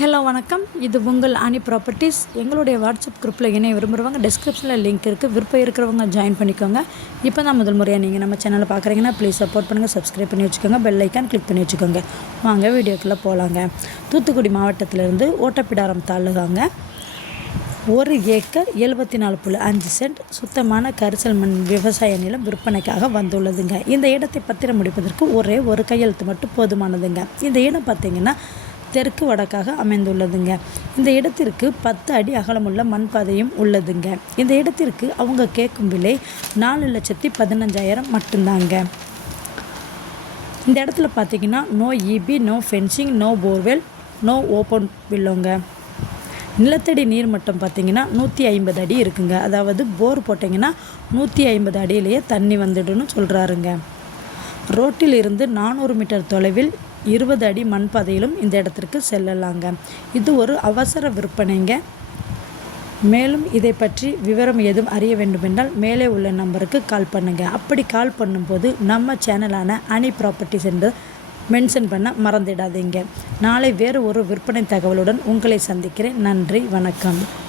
Hello வணக்கம். இது உங்கள் அணி ப்ராப்பர்ட்டிஸ் எங்களுடைய வாட்ஸ்அப் குரூப்பில் இணைய விரும்புகிறவங்க டிஸ்கிரிப்ஷனில் லிங்க் இருக்குது விருப்பம் இருக்கிறவங்க ஜாயின் பண்ணிக்கோங்க. இப்போ தான் முதல் முறையாக நீங்கள் நம்ம சேனலை பார்க்குறீங்கன்னா ப்ளீஸ் சப்போர்ட் பண்ணுங்கள் சப்ஸ்கிரைப் பண்ணி வச்சுக்கோங்க பெல் ஐக்கான் கிளிக் பண்ணி வச்சுக்கோங்க. வாங்க வீடியோக்குள்ளே போகலாங்க தூத்துக்குடி மாவட்டத்திலேருந்து ஓட்டப்பிடாரம் தாலுகாங்க. ஒரு ஏக்கர் எழுபத்தி நாலு புள்ளி அஞ்சு சென்ட் சுத்தமான கரிசல் மண் விவசாய நிலம் விற்பனைக்காக வந்துள்ளதுங்க. இந்த இடத்தை பத்திரம் முடிப்பதற்கு ஒரே ஒரு கையெழுத்து மட்டும் போதுமானதுங்க. இந்த இடம் பார்த்தீங்கன்னா தெற்கு வடக்காக அமைந்துள்ளதுங்க. இந்த இடத்திற்கு பத்து அடி அகலமுள்ள மண்பாதையும் உள்ளதுங்க. இந்த இடத்திற்கு அவங்க கேட்கும் விலை நாலு லட்சத்தி பதினஞ்சாயிரம் மட்டும்தாங்க. இந்த இடத்துல பார்த்தீங்கன்னா no EB no fencing no borewell no open வில்லோங்க நிலத்தடி நீர் மட்டம் பார்த்தீங்கன்னா நூற்றி ஐம்பது அடி இருக்குங்க. அதாவது போர் போட்டிங்கன்னா நூற்றி ஐம்பது அடியிலேயே தண்ணி வந்துடுன்னு சொல்கிறாருங்க ரோட்டில் இருந்து நானூறு மீட்டர் தொலைவில் இருபது அடி மண் பாதையிலும் இந்த இடத்திற்கு செல்லலாங்க. இது ஒரு அவசர விற்பனைங்க. மேலும் இதை பற்றி விவரம் எதுவும் அறிய வேண்டுமென்றால் மேலே உள்ள நம்பருக்கு கால் பண்ணுங்கள் அப்படி கால் பண்ணும்போது நம்ம சேனலான அனி ப்ராப்பர்ட்டிஸ் என்று மென்ஷன் பண்ண மறந்துடாதீங்க. நாளை வேறு ஒரு விற்பனை தகவலுடன் உங்களை சந்திக்கிறேன். நன்றி வணக்கம்.